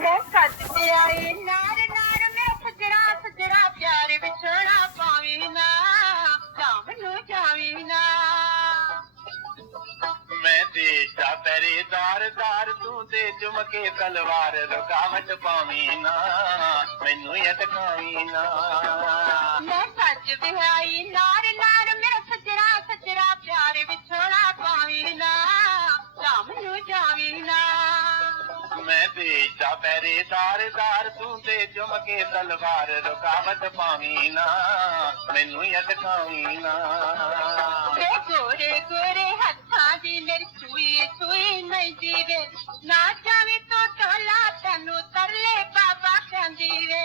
ਮੈਂ ਸੱਜ ਤੇ ਆਈ ਨਾਰ ਨਾਰ ਮੈਂ ਸਜਣਾ ਸਜਣਾ ਪਿਆਰ ਵਿਛੜਾ ਪਾਵੀ ਨਾ ਸ਼ਾਮ ਨੂੰ ਜਾਵੀ ਨਾ। ਮੈਂ ਦੇਸ਼ ਦਾ ਪਹਿਰੇਦਾਰ ਦਾਰ ਤੂੰ ਤੇ ਚੁਮਕੇ ਤਲਵਾਰ ਰੁਕਾਵਟ ਪਾਵੀਂ ਨਾ ਮੈਨੂੰ ਅਟਕਾਵੀਂ ਨਾ। ਮੈਂ ਸੱਜ ਵਿਆਹੀ ਨਾਰ ਦੇਸ਼ ਦਾ ਪਹਿਰੇਦਾਰ ਦਾਰ ਤੂੰ ਤੇ ਚੁਮਕੇ ਤਲਵਾਰ ਰੁਕਾਵਟ ਪਾਵੀਂ ਨਾ, ਮੈਨੂੰ ਅਟਕਾਵੀਂ ਨਾ। ਵੇ ਗੋਰੇ ਗੋਰੇ ਹੱਥਾਂ ਦੀ ਮੇਰੀ ਸੂਈ ਸੂਈ ਨਹੀਂ ਜੀਵੇ, ਨਾ ਜਾਵੀ ਤੋ ਟੋਲਾ ਤੈਨੂੰ ਤਰਲੇ ਬਾਬਾ ਕਹਿੰਦੀ ਵੇ।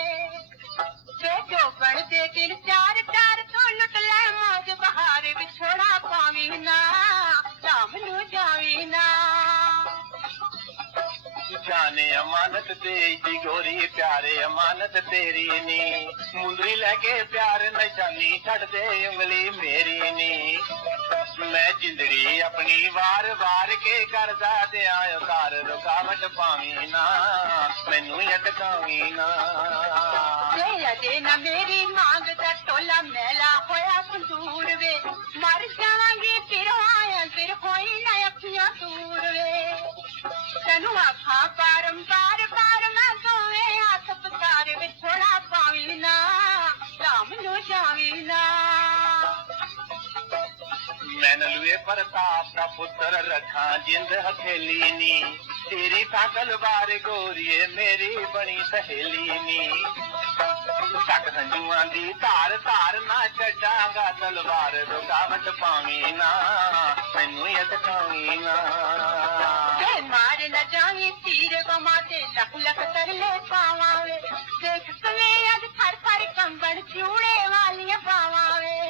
ਵੇ ਜੋ ਬਣ ਦੇ ਦਿਲ ਚਾਰ ਜਾਨੇ ਅਮਾਨਤ ਤੇਰੀ ਗੋਰੀ ਪਿਆਰੇ, ਅਮਾਨਤ ਤੇਰੀ ਨੀ। ਮੁੰਦਰੀ ਲੈ ਕੇ ਪਿਆਰ ਨਿਸ਼ਾਨੀ ਛੱਡ ਦੇ ਉਂਗਲੀ ਮੇਰੀ ਨੀ। ਮੈਂ ਜਿੰਦੜੀ ਆਪਣੀ ਵਾਰ ਵਾਰ ਕੇ ਕਰਦਾ ਤੇ ਆਇਓ ਘਰ ਰੁਕਾਵਟ ਪਾਵੀ ਨਾ, ਮੈਨੂੰ ਅਟਕਾਵੀਂ ਨਾ। ਵੇ ਅਜੇ ਨਾ ਮੇਰੀ ਮੰਗ ਦਾ ਟੋਲਾ ਮੈਲਾ ਹੋਇਆ ਸੰਦੂਰ ਵੇ, ਮਰ ਜਾਵਾਂਗੇ ਫਿਰ ਆਇਆ, ਫਿਰ ਹੋਈ ਨਾ ਅੱਖੀਆਂ ਦੂਰ ਵੇ। ਤੈਨੂੰ ਆਖਾਂ ਬਾਰੰਬਾਰ ਬਾਰ ਮੈਂ ਹੱਥ ਪਸਾਰ ਵਿਛੋੜਾ ਪਾਵੀ ਨਾ ਸ਼ਾਮ ਨੂੰ ਜਾਵੀ ਨਾ। ਮੈਂ ਨਲੂਏ ਪ੍ਰਤਾਪ ਦਾ ਪੁੱਤਰ ਰੱਖਾਂ ਜਿੰਦ ਹਥੇਲੀ ਨੀ। ਤੇਰੀ ਤਾਂ ਤਲਵਾਰ ਗੋਰੀਏ, ਮੇਰੀ ਬਣੀ ਸਹੇਲੀ ਨੀ। ਸੱਕ ਦੀ ਧਾਰ ਧਾਰ ਨਾ ਛੱਡਾਂਗਾ ਤਲਵਾਰ ਰੁਕਾਵਟ ਪਾਵੀਂ ਨਾ, ਮੈਨੂੰ ਅਟਕਾਵੀਂ ਨਾ। ਤੇ ਮਾਰ ਨਾ ਜਾਵੀ ਤੀਰ ਗਮਾ ਤੇ, ਲੱਖ ਲੱਖ ਤਰਲੇ ਪਾਵਾਂਵੇ ਦੇਖ ਸਵੇ ਅੱਜ ਥਰ ਥਰ ਕੰਬਣ ਚੂੜੇ ਵਾਲੀਆਂ ਪਾਵਾਂਵੇ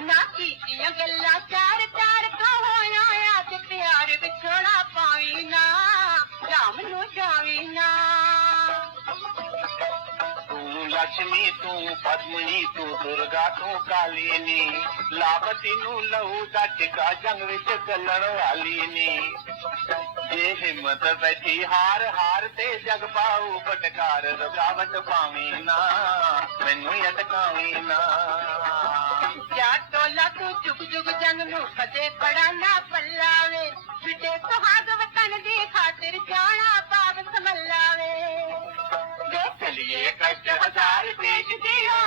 ਨਾ ਕੀਤੀਆਂ ਗੱਲਾਂ ਤੂੰ ਲక్ష్ਮੀ ਤੂੰ ਪਦਮਨੀ ਤੂੰ ਦੁਰਗਾ ਤੂੰ ਲਾਪਤੀ ਨੂੰ ਲਹੂ ਦਾ ਟਿਕਾ ਜੰਗ ਵਿੱਚ ਚੱਲਣ ਵਾਲੀ ਨੀ ਜੇ ਹਿੰਮਤ ਬੈਠੀ ਹਾਰ ਹਾਰ ਤੇ ਜਗ ਪਾਉ ਫਟਕਾਰ ਰੁਕਾਵਟ ਪਾਵੀ ਨਾ ਮੈਨੂੰ ਅਟਕਾਵੀ ਨਾ ਜਾ ਟੋਲਾ ਤੂੰ ਚੁਗ ਚੁਗ ਜੰਗ ਨੂੰ ਕਦੇ ਪੜਾ ਨਾ ਪੱਲਾਵੇ ਬਿਟੇ ਸੁਹਾਗ हजार पेश दिया